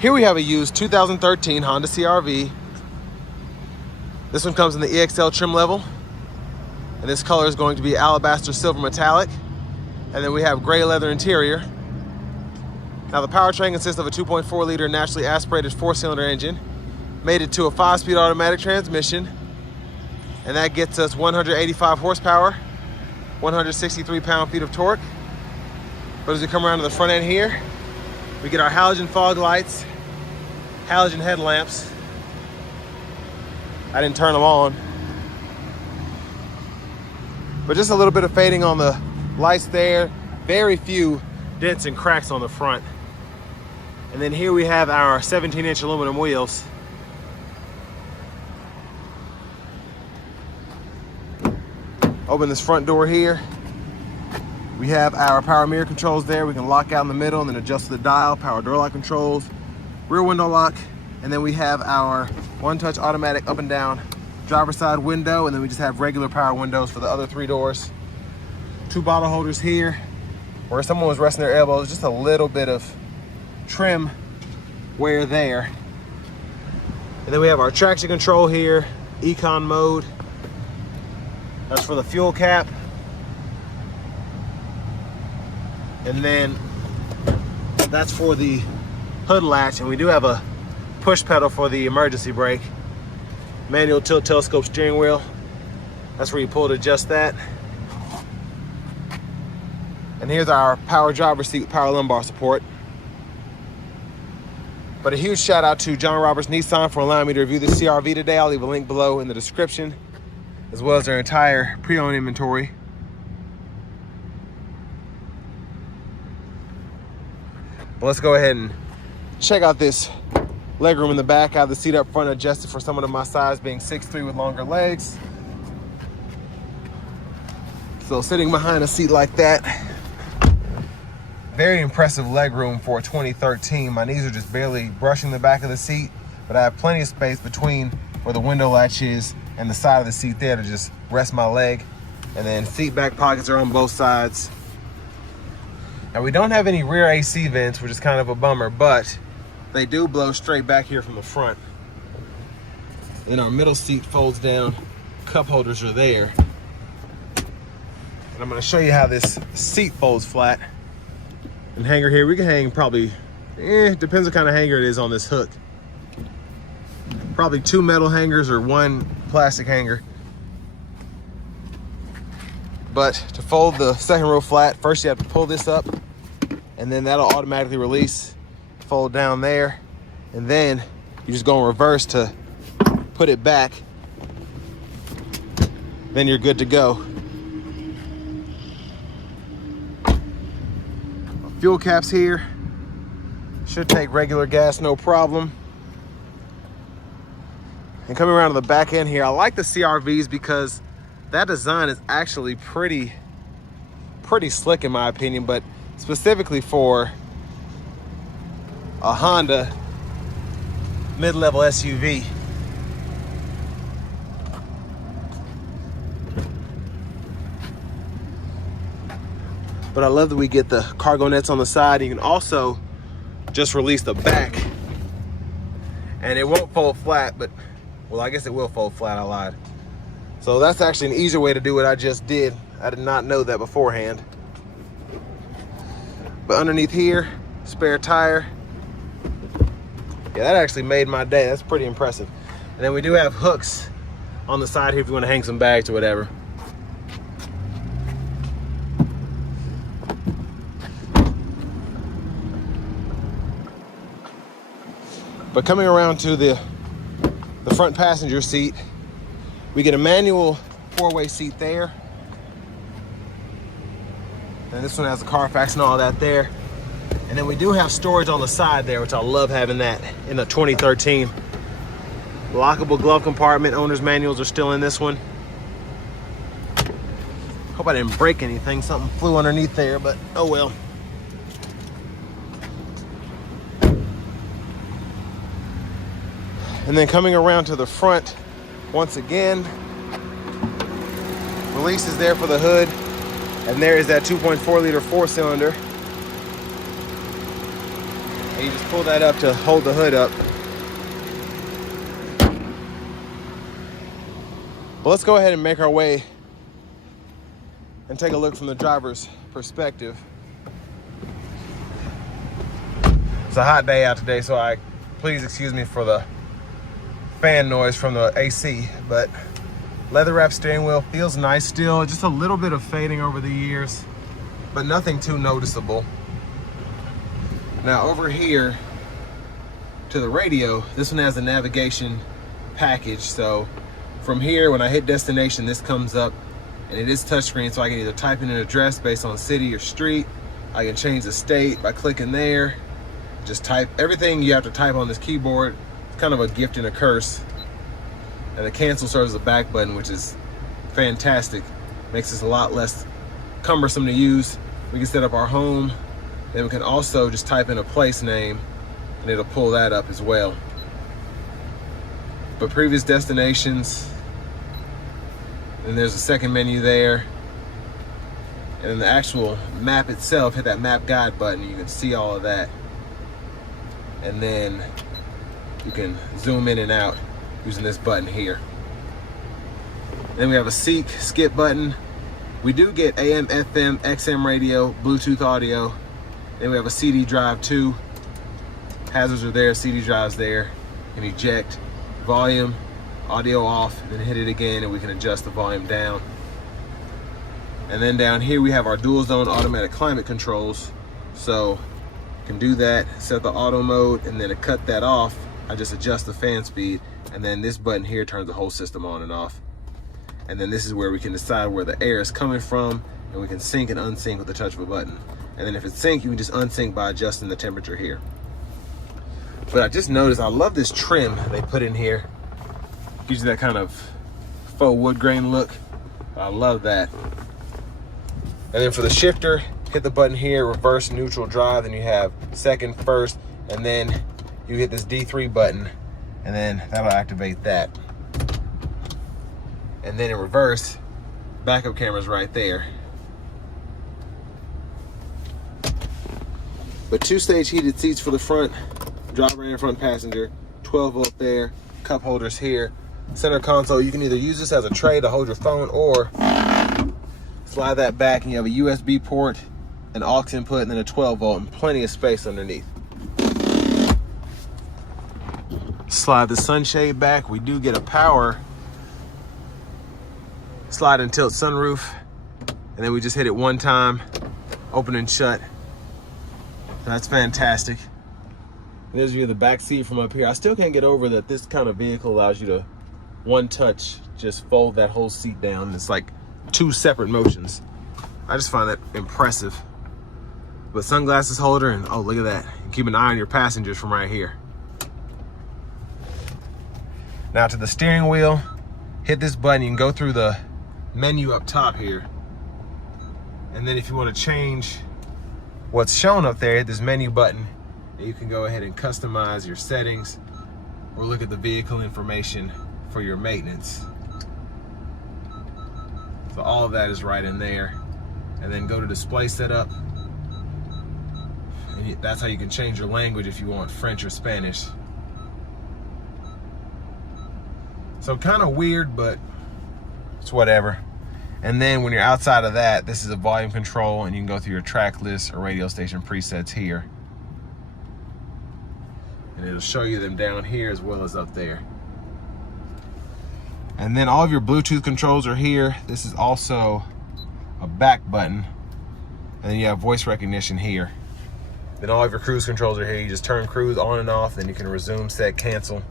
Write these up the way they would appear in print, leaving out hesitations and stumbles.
Here we have a used 2013 Honda CR-V. This one comes in the EXL trim level, and this color is going to be alabaster silver metallic. And then we have gray leather interior. Now the powertrain consists of a 2.4 liter naturally aspirated 4-cylinder engine, mated to a 5-speed automatic transmission, and that gets us 185 horsepower, 163 pound-feet of torque. But as we come around to the front end here, we get our halogen fog lights, halogen headlamps. I didn't turn them on. But just a little bit of fading on the lights there. Very few dents and cracks on the front. And then here we have our 17-inch aluminum wheels. Open this front door here. We have our power mirror controls there. We can lock out in the middle and then adjust the dial, power door lock controls, rear window lock, and then we have our one-touch automatic up and down driver's side window, and then we just have regular power windows for the other 3 doors. 2 bottle holders here where someone was resting their elbows, just a little bit of trim wear there. And then we have our traction control here, econ mode. That's for the fuel cap. And then that's for the hood latch, and we do have a push pedal for the emergency brake. Manual tilt telescope steering wheel. That's where you pull to adjust that. And here's our power driver's seat with power lumbar support. But a huge shout out to John Roberts Nissan for allowing me to review this CR-V today. I'll leave a link below in the description, as well as their entire pre-owned inventory. But let's go ahead and check out this legroom in the back. I have the seat up front adjusted for someone of my size, being 6'3" with longer legs. So sitting behind a seat like that, very impressive legroom for a 2013. My knees are just barely brushing the back of the seat, but I have plenty of space between where the window latch is and the side of the seat there to just rest my leg. And then seat back pockets are on both sides. Now we don't have any rear AC vents, which is kind of a bummer, but they do blow straight back here from the front. Then our middle seat folds down, cup holders are there. And I'm gonna show you how this seat folds flat. And hanger here, we can hang probably, depends what kind of hanger it is on this hook. Probably 2 metal hangers or 1 plastic hanger. But to fold the second row flat, first you have to pull this up, and then that'll automatically release, fold down there, and then you just go in reverse to put it back. Then you're good to go. Fuel caps here. Should take regular gas, no problem. And coming around to the back end here, I like the CR-Vs because that design is actually pretty slick in my opinion, but specifically for a Honda mid-level SUV. But I love that we get the cargo nets on the side. You can also just release the back and it won't fold flat, but, well, I guess it will fold flat, I lied. So that's actually an easier way to do what I just did. I did not know that beforehand. But underneath here, spare tire. Yeah, that actually made my day. That's pretty impressive. And then we do have hooks on the side here if you want to hang some bags or whatever. But coming around to the front passenger seat, we get a manual 4-way seat there. And this one has the Carfax and all that there. And then we do have storage on the side there, which I love having that in the 2013. Lockable glove compartment, owner's manuals are still in this one. Hope I didn't break anything, something flew underneath there, but oh well. And then coming around to the front, once again, release is there for the hood. And there is that 2.4 liter 4-cylinder. And And you just pull that up to hold the hood up. But let's go ahead and make our way and take a look from the driver's perspective. It's a hot day out today, so please excuse me for the fan noise from the AC, but leather wrapped steering wheel feels nice still. Just a little bit of fading over the years, but nothing too noticeable. Now over here to the radio, this one has the navigation package. So from here, when I hit destination, this comes up, and it is touchscreen, so I can either type in an address based on city or street. I can change the state by clicking there. Just type everything you have to type on this keyboard. It's kind of a gift and a curse. And the cancel serves as a back button, which is fantastic. Makes this a lot less cumbersome to use. We can set up our home. Then we can also just type in a place name, and it'll pull that up as well. But previous destinations, and there's a second menu there. And then the actual map itself, hit that map guide button, you can see all of that. And then you can zoom in and out using this button here. Then we have a seek, skip button. We do get AM, FM, XM radio, Bluetooth audio. Then we have a CD drive too. Hazards are there, CD drive's there. And eject, volume, audio off, then hit it again and we can adjust the volume down. And then down here we have our dual zone automatic climate controls. So you can do that, set the auto mode, and then to cut that off, I just adjust the fan speed, and then this button here turns the whole system on and off. And then this is where we can decide where the air is coming from, and we can sync and unsync with the touch of a button. And then if it's sync, you can just unsync by adjusting the temperature here. But I just noticed, I love this trim they put in here. Gives you that kind of faux wood grain look. I love that. And then for the shifter, hit the button here, reverse, neutral, drive, then you have second, first, and then you hit this D3 button, and then that'll activate that. And then in reverse, backup camera's right there. But 2-stage heated seats for the front, driver and front passenger, 12 volt there, cup holders here. Center console, you can either use this as a tray to hold your phone or slide that back and you have a USB port, an aux input, and then a 12 volt and plenty of space underneath. Slide the sunshade back. We do get a power slide and tilt sunroof, and then we just hit it one time, open and shut. That's fantastic. And there's a view of the back seat from up here. I still can't get over that this kind of vehicle allows you to one touch just fold that whole seat down. It's like two separate motions. I just find that impressive. But sunglasses holder, and oh, look at that. Keep an eye on your passengers from right here. Now to the steering wheel, hit this button. You can go through the menu up top here. And then if you want to change what's shown up there, hit this menu button, and you can go ahead and customize your settings or look at the vehicle information for your maintenance. So all of that is right in there. And then go to display setup. And that's how you can change your language if you want French or Spanish. So kind of weird, but it's whatever. And then when you're outside of that, this is a volume control, and you can go through your track list or radio station presets here. And it'll show you them down here as well as up there. And then all of your Bluetooth controls are here. This is also a back button. And then you have voice recognition here. Then all of your cruise controls are here. You just turn cruise on and off, then you can resume, set, cancel.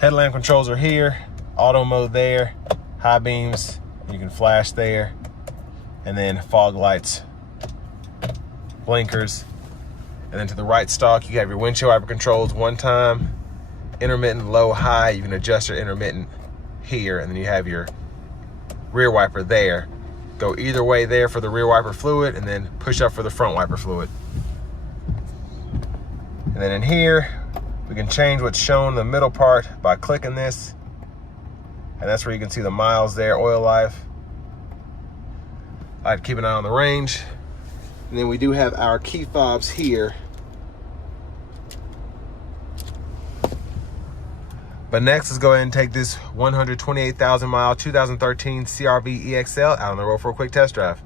Headlamp controls are here. Auto mode there. High beams, you can flash there. And then fog lights, blinkers. And then to the right stalk, you have your windshield wiper controls one time. Intermittent, low, high. You can adjust your intermittent here, and then you have your rear wiper there. Go either way there for the rear wiper fluid, and then push up for the front wiper fluid. And then in here, we can change what's shown in the middle part by clicking this. And that's where you can see the miles there, oil life. I like to keep an eye on the range. And then we do have our key fobs here. But next, let's go ahead and take this 128,000 mile 2013 CRV EXL out on the road for a quick test drive.